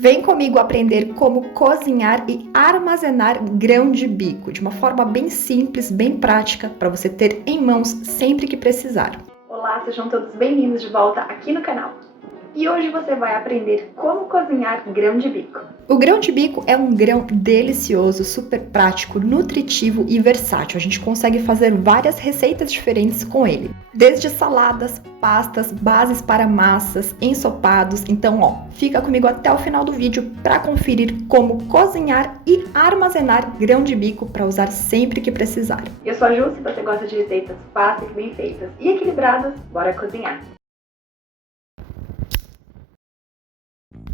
Vem comigo aprender como cozinhar e armazenar grão de bico, de uma forma bem simples, bem prática, para você ter em mãos sempre que precisar. Olá, sejam todos bem-vindos de volta aqui no canal. E hoje você vai aprender como cozinhar grão de bico. O grão de bico é um grão delicioso, super prático, nutritivo e versátil. A gente consegue fazer várias receitas diferentes com ele. Desde saladas, pastas, bases para massas, ensopados. Então, fica comigo até o final do vídeo para conferir como cozinhar e armazenar grão de bico para usar sempre que precisar. Eu sou a Ju, se você gosta de receitas fáceis, bem feitas e equilibradas, bora cozinhar!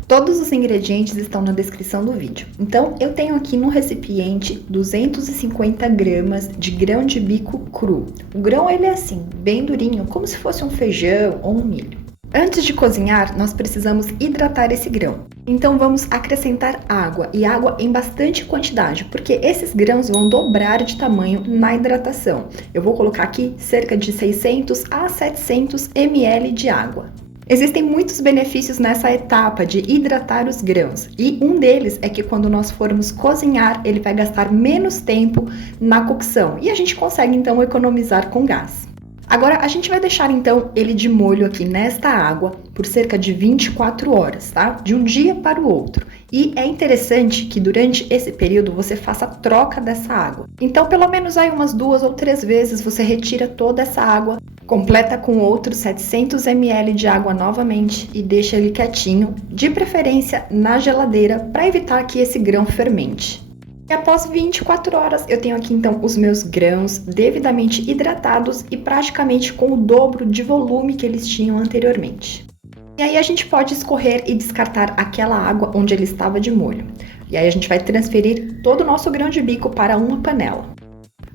Todos os ingredientes estão na descrição do vídeo. Então, eu tenho aqui no recipiente 250 gramas de grão de bico cru. O grão ele é assim, bem durinho, como se fosse um feijão ou um milho. Antes de cozinhar, nós precisamos hidratar esse grão. Então, vamos acrescentar água, e água em bastante quantidade, porque esses grãos vão dobrar de tamanho na hidratação. Eu vou colocar aqui cerca de 600 a 700 ml de água. Existem muitos benefícios nessa etapa de hidratar os grãos, e um deles é que quando nós formos cozinhar, ele vai gastar menos tempo na cocção e a gente consegue então economizar com gás. Agora a gente vai deixar então ele de molho aqui nesta água por cerca de 24 horas, tá? De um dia para o outro. E é interessante que durante esse período você faça a troca dessa água. Então, pelo menos aí umas 2 ou 3 vezes você retira toda essa água, completa com outros 700 ml de água novamente e deixa ele quietinho, de preferência na geladeira, para evitar que esse grão fermente. E após 24 horas, eu tenho aqui então os meus grãos devidamente hidratados e praticamente com o dobro de volume que eles tinham anteriormente. E aí a gente pode escorrer e descartar aquela água onde ele estava de molho. E aí a gente vai transferir todo o nosso grão de bico para uma panela.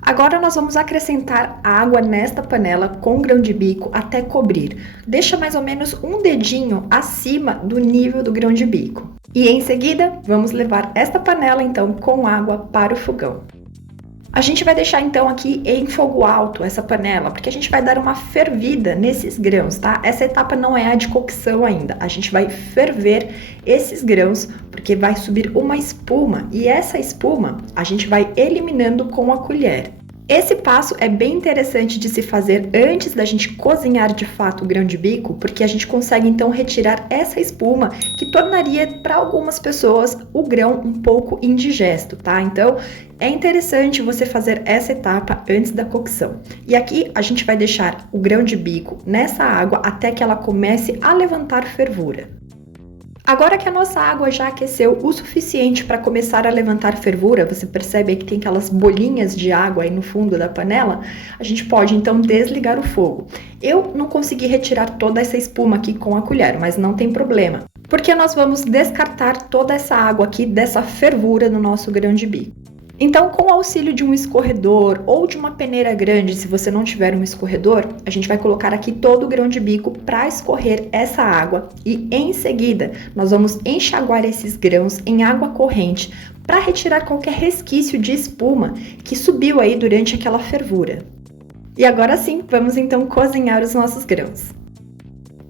Agora nós vamos acrescentar água nesta panela com grão de bico até cobrir. Deixa mais ou menos um dedinho acima do nível do grão de bico. E em seguida, vamos levar esta panela então com água para o fogão. A gente vai deixar então aqui em fogo alto essa panela, porque a gente vai dar uma fervida nesses grãos, tá? Essa etapa não é a de cocção ainda. A gente vai ferver esses grãos, porque vai subir uma espuma, e essa espuma a gente vai eliminando com a colher. Esse passo é bem interessante de se fazer antes da gente cozinhar de fato o grão de bico, porque a gente consegue então retirar essa espuma que tornaria para algumas pessoas o grão um pouco indigesto, tá? Então é interessante você fazer essa etapa antes da cocção. E aqui a gente vai deixar o grão de bico nessa água até que ela comece a levantar fervura. Agora que a nossa água já aqueceu o suficiente para começar a levantar fervura, você percebe aí que tem aquelas bolinhas de água aí no fundo da panela, a gente pode então desligar o fogo. Eu não consegui retirar toda essa espuma aqui com a colher, mas não tem problema, porque nós vamos descartar toda essa água aqui dessa fervura no nosso grão de bico. Então, com o auxílio de um escorredor ou de uma peneira grande, se você não tiver um escorredor, a gente vai colocar aqui todo o grão de bico para escorrer essa água e em seguida nós vamos enxaguar esses grãos em água corrente para retirar qualquer resquício de espuma que subiu aí durante aquela fervura. E agora sim, vamos então cozinhar os nossos grãos.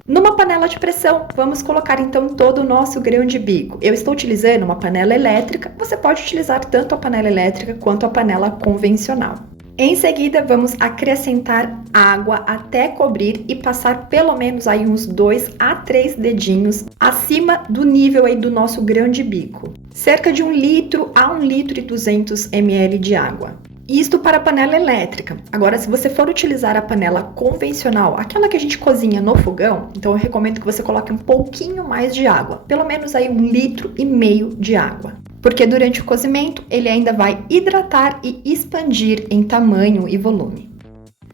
Numa panela de pressão, vamos colocar então todo o nosso grão de bico. Eu estou utilizando uma panela elétrica, você pode utilizar tanto a panela elétrica quanto a panela convencional. Em seguida, vamos acrescentar água até cobrir e passar pelo menos aí uns 2 a 3 dedinhos acima do nível aí do nosso grão de bico. Cerca de 1 litro a 1 litro e 200 ml de água. Isto para a panela elétrica. Agora, se você for utilizar a panela convencional, aquela que a gente cozinha no fogão, então eu recomendo que você coloque um pouquinho mais de água, pelo menos aí 1,5 litros de água. Porque durante o cozimento, ele ainda vai hidratar e expandir em tamanho e volume.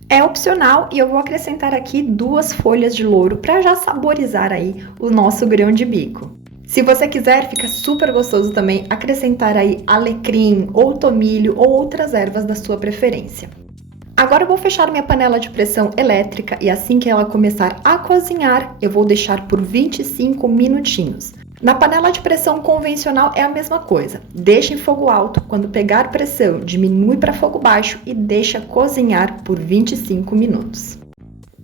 É opcional e eu vou acrescentar aqui 2 folhas de louro para já saborizar aí o nosso grão de bico. Se você quiser, fica super gostoso também acrescentar aí alecrim ou tomilho ou outras ervas da sua preferência. Agora eu vou fechar minha panela de pressão elétrica e assim que ela começar a cozinhar, eu vou deixar por 25 minutinhos. Na panela de pressão convencional é a mesma coisa. Deixa em fogo alto, quando pegar pressão, diminui para fogo baixo e deixa cozinhar por 25 minutos.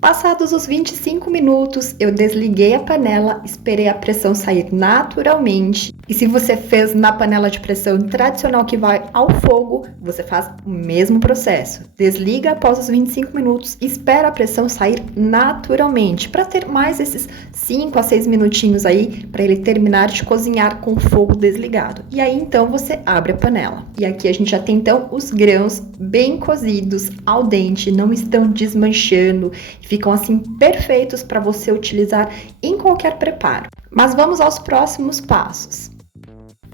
Passados os 25 minutos, eu desliguei a panela, esperei a pressão sair naturalmente. E se você fez na panela de pressão tradicional que vai ao fogo, você faz o mesmo processo. Desliga após os 25 minutos e espera a pressão sair naturalmente, para ter mais esses 5 a 6 minutinhos aí, para ele terminar de cozinhar com o fogo desligado. E aí então você abre a panela. E aqui a gente já tem então os grãos bem cozidos, al dente, não estão desmanchando. Ficam assim perfeitos para você utilizar em qualquer preparo. Mas vamos aos próximos passos.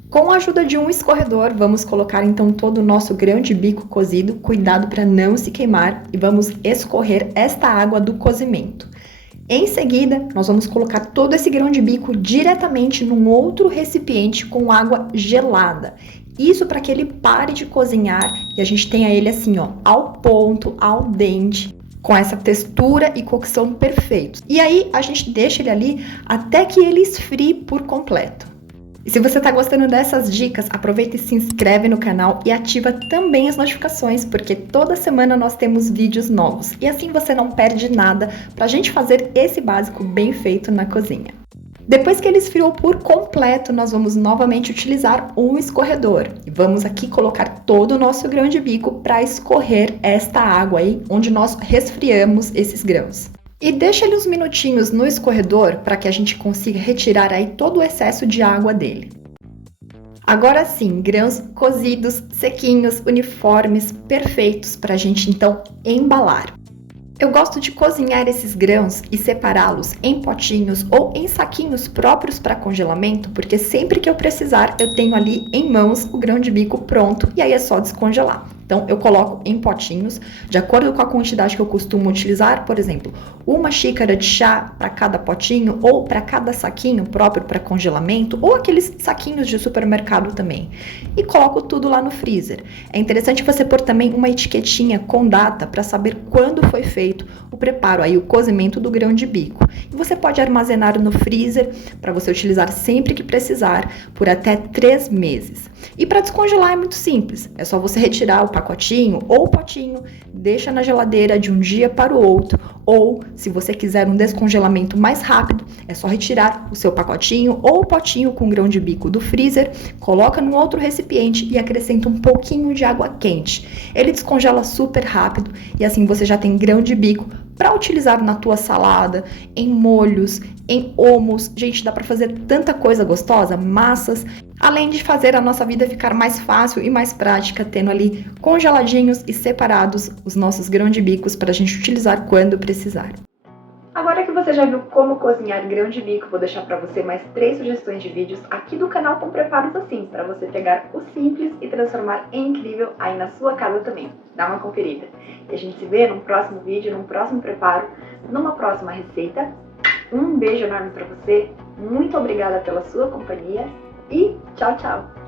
Com a ajuda de um escorredor, vamos colocar então todo o nosso grão de bico cozido, cuidado para não se queimar, e vamos escorrer esta água do cozimento. Em seguida, nós vamos colocar todo esse grão de bico diretamente num outro recipiente com água gelada. Isso para que ele pare de cozinhar e a gente tenha ele assim, ó, ao ponto, al dente, com essa textura e cocção perfeitos. E aí a gente deixa ele ali até que ele esfrie por completo. E se você está gostando dessas dicas, aproveita e se inscreve no canal e ativa também as notificações, porque toda semana nós temos vídeos novos. E assim você não perde nada para a gente fazer esse básico bem feito na cozinha. Depois que ele esfriou por completo, nós vamos novamente utilizar um escorredor. E vamos aqui colocar todo o nosso grão de bico para escorrer esta água aí, onde nós resfriamos esses grãos. E deixa ele uns minutinhos no escorredor para que a gente consiga retirar aí todo o excesso de água dele. Agora sim, grãos cozidos, sequinhos, uniformes, perfeitos para a gente então embalar. Eu gosto de cozinhar esses grãos e separá-los em potinhos ou em saquinhos próprios para congelamento, porque sempre que eu precisar, eu tenho ali em mãos o grão de bico pronto e aí é só descongelar. Então, eu coloco em potinhos, de acordo com a quantidade que eu costumo utilizar, por exemplo, 1 xícara de chá para cada potinho ou para cada saquinho próprio para congelamento, ou aqueles saquinhos de supermercado também. E coloco tudo lá no freezer. É interessante você pôr também uma etiquetinha com data para saber quando foi feito o preparo, aí o cozimento do grão de bico. E você pode armazenar no freezer para você utilizar sempre que precisar, por até 3 meses. E para descongelar é muito simples, é só você retirar o pacotinho ou o potinho, deixa na geladeira de um dia para o outro, ou se você quiser um descongelamento mais rápido, é só retirar o seu pacotinho ou o potinho com grão de bico do freezer, coloca num outro recipiente e acrescenta um pouquinho de água quente. Ele descongela super rápido e assim você já tem grão de bico para utilizar na tua salada, em molhos, em hummus. Gente, dá para fazer tanta coisa gostosa, massas, além de fazer a nossa vida ficar mais fácil e mais prática, tendo ali congeladinhos e separados os nossos grãos de bicos para a gente utilizar quando precisar. Agora que você já viu como cozinhar grão de bico, vou deixar para você mais 3 sugestões de vídeos aqui do canal com preparos assim, para você pegar o simples e transformar em incrível aí na sua casa também. Dá uma conferida. E a gente se vê num próximo vídeo, num próximo preparo, numa próxima receita. Um beijo enorme para você, muito obrigada pela sua companhia e tchau, tchau!